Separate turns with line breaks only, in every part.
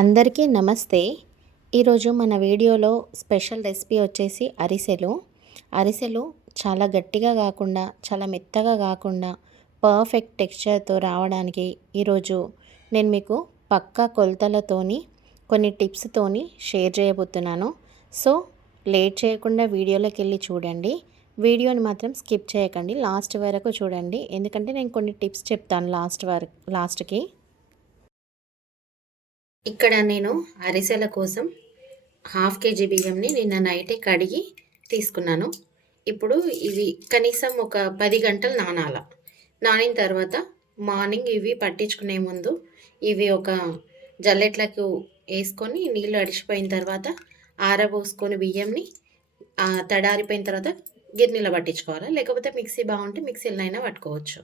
అందరికీ నమస్తే. ఈరోజు మన వీడియోలో స్పెషల్ రెసిపీ వచ్చేసి అరిసెలు. అరిసెలు చాలా గట్టిగా కాకుండా చాలా మెత్తగా కాకుండా పర్ఫెక్ట్ టెక్స్చర్తో రావడానికి ఈరోజు నేను మీకు పక్కా కొలతలతోని కొన్ని టిప్స్తోని షేర్ చేయబోతున్నాను. సో లేట్ చేయకుండా వీడియోలోకి వెళ్ళి చూడండి. వీడియోని మాత్రం స్కిప్ చేయకండి. లాస్ట్ వరకు చూడండి. ఎందుకంటే నేను కొన్ని టిప్స్ చెప్తాను లాస్ట్ వరకు లాస్ట్కి. ఇక్కడ నేను అరిసెల కోసం హాఫ్ కేజీ బియ్యంని నిన్న నైటే కడిగి తీసుకున్నాను. ఇప్పుడు ఇవి కనీసం ఒక పది గంటలు నానాల. నానిన తర్వాత మార్నింగ్ ఇవి పట్టించుకునే ముందు ఇవి ఒక జల్లెట్లకు వేసుకొని నీళ్ళు అడిచిపోయిన తర్వాత ఆరబోసుకొని బియ్యంని తడారిపోయిన తర్వాత గిన్నెలో పట్టించుకోవాలి? లేకపోతే మిక్సీ బాగుంటే మిక్సీలో పట్టుకోవచ్చు.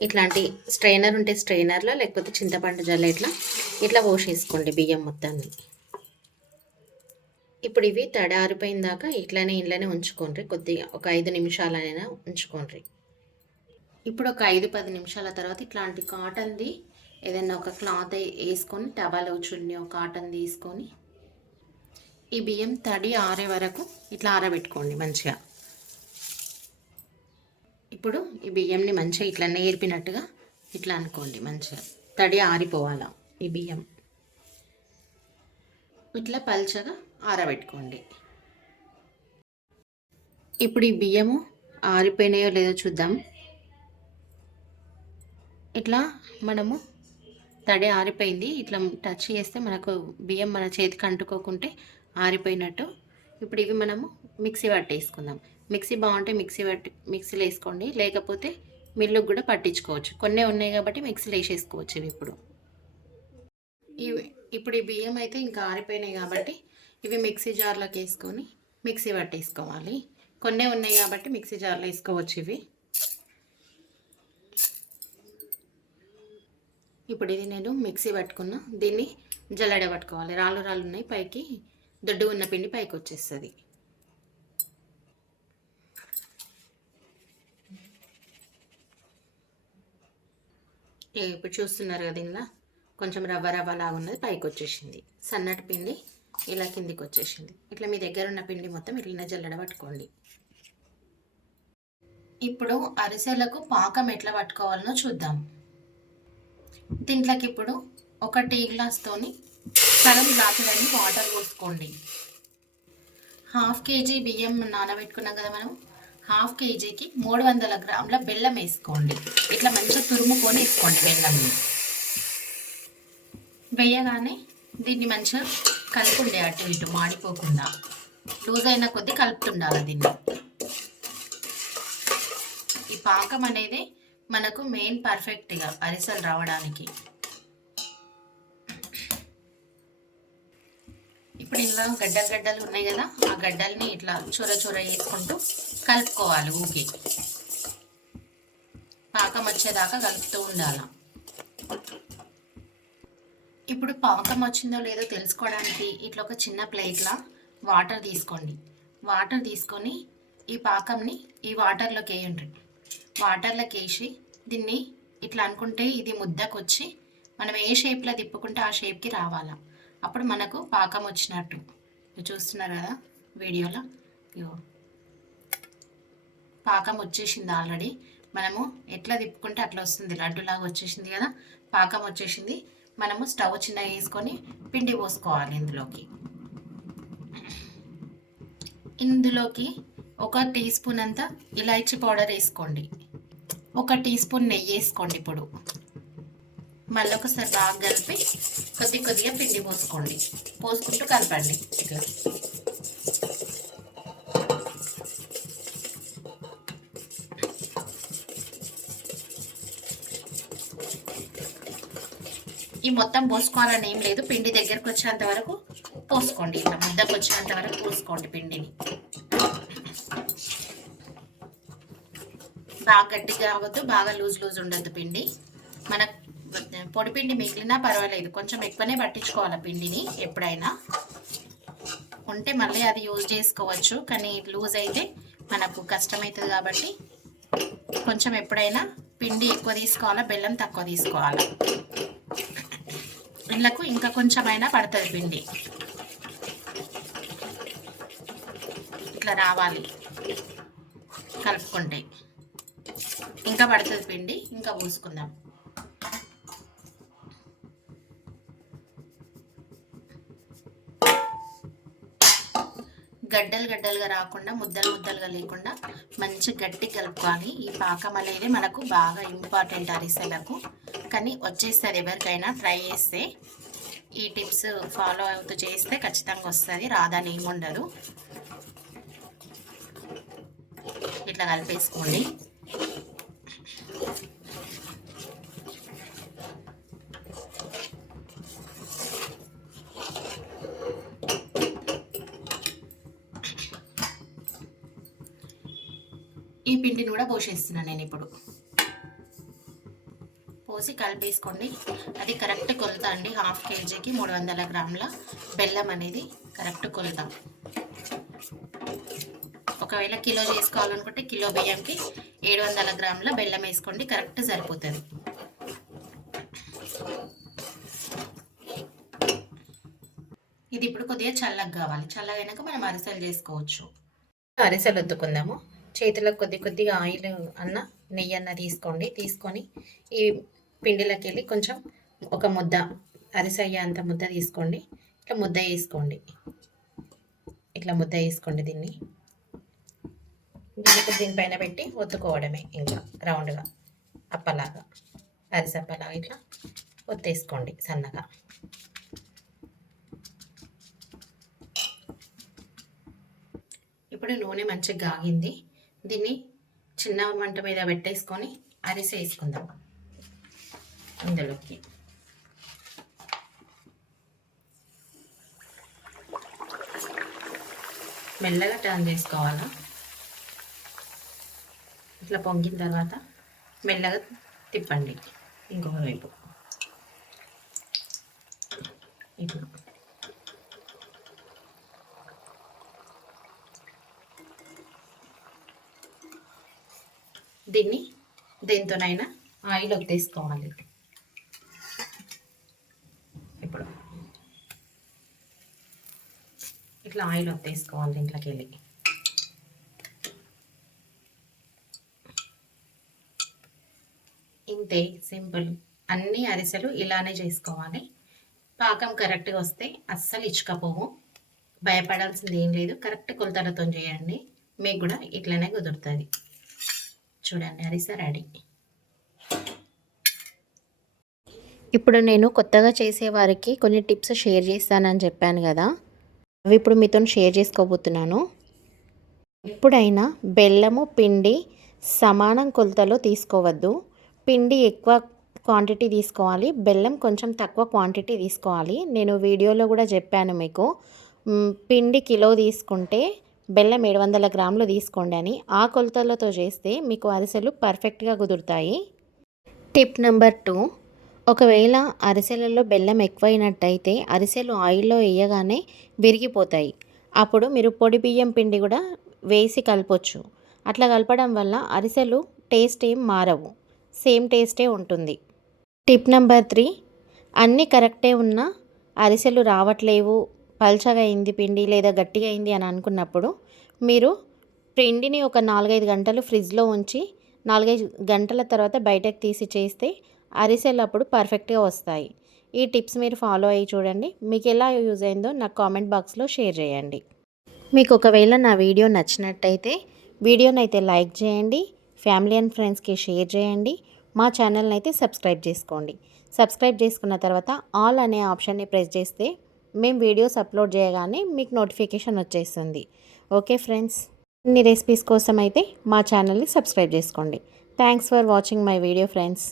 ఇట్లాంటి స్ట్రైనర్ ఉంటే స్ట్రైనర్లో లేకపోతే చింతపండు జల్ల ఇట్లా ఇట్లా పోసేసుకోండి బియ్యం మొత్తాన్ని. ఇప్పుడు ఇవి తడారిపోయిన దాకా ఇట్లానే ఇంట్లోనే ఉంచుకోండి కొద్దిగా ఒక ఐదు నిమిషాలైనా ఉంచుకోండి ఇప్పుడు ఒక ఐదు పది నిమిషాల తర్వాత ఇట్లాంటి కాటన్ది ఏదైనా ఒక క్లాత్ వేసుకొని టవల్ చున్ని ఒక కాటన్ తీసుకొని ఈ బియ్యం తడి ఆరే వరకు ఇట్లా ఆరబెట్టుకోండి మంచిగా. ఇప్పుడు ఈ బియ్యంని మంచిగా ఇట్లా నేర్పినట్టుగా ఇట్లా అనుకోండి మంచిగా. తడి ఆరిపోవాలా ఈ బియ్యం? ఇట్లా పల్చగా ఆరబెట్టుకోండి. ఇప్పుడు ఈ బియ్యము ఆరిపోయినాయో లేదో చూద్దాం. ఇట్లా మనము తడి ఆరిపోయింది ఇట్లా టచ్ చేస్తే మనకు బియ్యం మన చేతికి అంటుకోకుంటే ఆరిపోయినట్టు. ఇప్పుడు ఇవి మనము మిక్సీ పట్టేసుకుందాం. మిక్సీ బాగుంటే మిక్సీ పట్టి మిక్సీలో వేసుకోండి. లేకపోతే మిల్లుకు కూడా పట్టించుకోవచ్చు. కొన్ని ఉన్నాయి కాబట్టి మిక్సీలో వేసేసుకోవచ్చు ఇవి ఇప్పుడు. ఇవి ఇప్పుడు ఈ బియ్యం అయితే ఇంకా ఆరిపోయినాయి కాబట్టి ఇవి మిక్సీ జార్లోకి వేసుకొని మిక్సీ పట్టేసుకోవాలి. కొన్ని ఉన్నాయి కాబట్టి మిక్సీ జార్లో వేసుకోవచ్చు ఇవి. ఇప్పుడు ఇది నేను మిక్సీ పట్టుకున్నా దీన్ని జల్లెడ పట్టుకోవాలి. రాళ్ళు రాళ్ళు ఉన్నాయి పైకి దొడ్డు ఉన్న పిండి పైకి వచ్చేస్తుంది. ఇప్పుడు చూస్తున్నారు కదా ఇలా కొంచెం రవ్వ రవ్వ ఉన్నది పైకి వచ్చేసింది. సన్నటి పిండి ఇలా కిందికి వచ్చేసింది. ఇట్లా మీ దగ్గర ఉన్న పిండి మొత్తం ఇట్లనే జల్లడ పట్టుకోండి. ఇప్పుడు అరిసెలకు పాకం ఎట్లా పట్టుకోవాలనో చూద్దాం. దీంట్లోకి ఇప్పుడు ఒక టీ గ్లాస్తోని సగం గ్లాసులని వాటర్ పోసుకోండి. హాఫ్ కేజీ బియ్యం నానబెట్టుకున్నాం కదా మనం. హాఫ్ కేజీకి మూడు వందల గ్రాముల బెల్లం వేసుకోండి. ఇట్లా మంచిగా తురుముకొని వేసుకోండి బెల్లంని వేయగానే దీన్ని మంచిగా కలుపుండే అటు ఇటు మాడిపోకుండా. లూజ్ అయిన కొద్దీ కలుపుతుండాలి దీన్ని. ఈ పాకం అనేది మనకు మెయిన్ పర్ఫెక్ట్గా అరిసెలు రావడానికి. ఇప్పుడు ఇలా గడ్డలు గడ్డలు ఉన్నాయి కదా ఆ గడ్డల్ని ఇట్లా చొర చూర వేసుకుంటూ కలుపుకోవాలి ఊకి. పాకం వచ్చేదాకా కలుపుతూ ఉండాలి. ఇప్పుడు పాకం వచ్చిందో లేదో తెలుసుకోవడానికి ఇట్లా ఒక చిన్న ప్లేట్లో వాటర్ తీసుకోండి. వాటర్ తీసుకొని ఈ పాకంని ఈ వాటర్లోకి వేయండి. వాటర్లోకి వేసి దీన్ని ఇట్లా అనుకుంటే ఇది ముద్దకు వచ్చి మనం ఏ షేప్లో తిప్పుకుంటే ఆ షేప్కి రావాలా. అప్పుడు మనకు పాకం వచ్చినట్టు. చూస్తున్నారు కదా వీడియోలో? ఇగో. పాకం వచ్చేసింది ఆల్రెడీ మనము ఎట్లా తిప్పుకుంటే అట్లా వస్తుంది. లడ్డులాగా వచ్చేసింది కదా. పాకం వచ్చేసింది. మనము స్టవ్ చిన్నగా వేసుకొని పిండి పోసుకోవాలి ఇందులోకి. ఇందులోకి ఒక టీ స్పూన్ అంతా ఇలాచి పౌడర్ వేసుకోండి. ఒక టీ స్పూన్ నెయ్యి వేసుకోండి ఇప్పుడు. మళ్ళీ ఒకసారి బాగా కలిపి కొద్ది కొద్దిగా పిండి పోసుకోండి. పోసుకుంటూ కలపండి. ఇట్లా ఈ మొత్తం పోసుకోవాలని ఏం లేదు. పిండి దగ్గరకు వచ్చేంత వరకు పోసుకోండి. ఇట్లా ముద్దకు వచ్చేంత వరకు పోసుకోండి పిండిని. బాగా గట్టిగా అవ్వద్దు బాగా లూజ్ లూజ్ ఉండద్దు పిండి. మన పొడి పిండి మిగిలినా పర్వాలేదు. కొంచెం ఎక్కువనే పట్టించుకోవాలి పిండిని ఎప్పుడైనా. ఉంటే మళ్ళీ అది యూజ్ చేసుకోవచ్చు. కానీ లూజ్ అయితే మనకు కష్టమవుతుంది కాబట్టి కొంచెం ఎప్పుడైనా పిండి ఎక్కువ తీసుకోవాలా బెల్లం తక్కువ తీసుకోవాలా. ఇళ్ళకు ఇంకా కొంచెమైనా పడుతుంది పిండి. ఇట్లా రావాలి. కలుపుకుంటే. ఇంకా పడుతుంది పిండి ఇంకా పూసుకుందాం. గడ్డలు గడ్డలుగా రాకుండా ముద్దలు ముద్దలుగా లేకుండా మంచి గట్టి కలుపుకోవాలి ఈ పాకం అనేది మనకు బాగా ఇంపార్టెంట్ అరిసెలకు కానీ వచ్చేస్తుంది ఎవరికైనా ట్రై చేస్తే ఈ టిప్స్ ఫాలో అవుతూ చేస్తే ఖచ్చితంగా వస్తుంది రాదని ఏముండదు. ఇట్లా కలిపేసుకోండి. పిండిని కూడా పోసేస్తున్నాను నేను ఇప్పుడు. పోసి కలిపేసుకోండి. అది కరెక్ట్ కొలత అండి. హాఫ్ కేజీకి మూడు వందల గ్రాముల బెల్లం అనేది కరెక్ట్ కొలత. ఒకవేళ కిలో చేసుకోవాలనుకుంటే కిలో బియ్యంకి ఏడు వందల గ్రాముల బెల్లం వేసుకోండి. కరెక్ట్ సరిపోతుంది. ఇది ఇప్పుడు కొద్దిగా చల్లగా కావాలి. చల్లగైనాక మనం అరిసెలు చేసుకోవచ్చు. అరిసెలు వద్దుకుందాము చేతిలో కొద్ది కొద్దిగా ఆయిల్ అన్న నెయ్యి అన్న తీసుకోండి. తీసుకొని ఈ పిండిలోకి వెళ్ళి కొంచెం ఒక ముద్ద అరిసెయ్య అంత ముద్ద తీసుకోండి. ఇట్లా ముద్ద వేసుకోండి. ఇట్లా ముద్ద వేసుకోండి దీన్ని. దీనికి దీనిపైన పెట్టి ఒత్తుకోవడమే ఇంకా రౌండ్గా. అప్పలాగా అరిసప్పలాగా ఇట్లా ఒత్తేసుకోండి సన్నగా. ఇప్పుడు నూనె మంచిగా గాగింది. దీన్ని చిన్న మంట మీద పెట్టేసుకొని అరిసె వేసుకుందాం ఇందులోకి. మెల్లగా టర్న్ చేసుకోవాలా? ఇట్లా పొంగిన తర్వాత మెల్లగా తిప్పండి ఇంకొక వైపు. ఇట్లా. దీన్ని దేంతోనైనా ఆయిల్ తీసుకోవాలి. ఇప్పుడు ఇట్లా ఆయిల్ తీసుకోవాలి దీంట్లోకి వెళ్ళి. ఇంతే సింపుల్. అన్ని అరిసెలు ఇలానే చేసుకోవాలి. పాకం కరెక్ట్గా వస్తే అస్సలు ఇచ్చుకపోవు. భయపడాల్సింది ఏం లేదు. కరెక్ట్ కొలతలతో చేయండి. మీకు కూడా ఇట్లనే కుదురుతుంది. చూడండి అరిసె రెడీ.
ఇప్పుడు నేను కొత్తగా చేసేవారికి కొన్ని టిప్స్ షేర్ చేస్తానని చెప్పాను కదా. అవి ఇప్పుడు మీతో షేర్ చేసుకోబోతున్నాను. ఎప్పుడైనా బెల్లము పిండి సమానం కొలతలో తీసుకోవద్దు. పిండి ఎక్కువ క్వాంటిటీ తీసుకోవాలి. బెల్లం కొంచెం తక్కువ క్వాంటిటీ తీసుకోవాలి. నేను వీడియోలో కూడా చెప్పాను మీకు. పిండి కిలో తీసుకుంటే బెల్లం ఏడు వందల గ్రాములు తీసుకోండి అని ఆ కొలతలతో చేస్తే మీకు అరిసెలు పర్ఫెక్ట్గా కుదురుతాయి. టిప్ నెంబర్ టూ ఒకవేళ అరిసెలలో బెల్లం ఎక్కువైనట్టయితే అరిసెలు ఆయిల్లో వేయగానే విరిగిపోతాయి. అప్పుడు మీరు పొడి బియ్యం పిండి కూడా వేసి కలపొచ్చు. అట్లా కలపడం వల్ల అరిసెలు టేస్ట్ ఏం మారవు. సేమ్ టేస్టే ఉంటుంది. టిప్ నెంబర్ త్రీ అన్నీ కరెక్టే ఉన్నా అరిసెలు రావట్లేవు. పల్చగా అయింది పిండి లేదా గట్టిగా అయింది అని అనుకున్నప్పుడు మీరు పిండిని ఒక నాలుగైదు గంటలు ఫ్రిడ్జ్లో ఉంచి నాలుగైదు గంటల తర్వాత బయటకు తీసి చేస్తే అరిసెలు అప్పుడు పర్ఫెక్ట్గా వస్తాయి. ఈ టిప్స్ మీరు ఫాలో అయ్యి చూడండి. మీకు ఎలా యూజ్ అయిందో నాకు కామెంట్ బాక్స్లో షేర్ చేయండి. మీకు ఒకవేళ నా వీడియో నచ్చినట్టయితే వీడియోని అయితే లైక్ చేయండి ఫ్యామిలీ అండ్ ఫ్రెండ్స్కి షేర్ చేయండి మా ఛానల్ని అయితే సబ్స్క్రైబ్ చేసుకోండి. సబ్స్క్రైబ్ చేసుకున్న తర్వాత ఆల్ అనే ఆప్షన్ని ప్రెస్ చేస్తే మేము వీడియోస్ అప్లోడ్ చేయగానే మీకు నోటిఫికేషన్ వచ్చేస్తుంది. Okay friends. ఇన్ని రెసిపీస్ కోసం అయితే మా ఛానల్ని సబ్స్క్రైబ్ చేసుకోండి. Thanks for watching my video friends.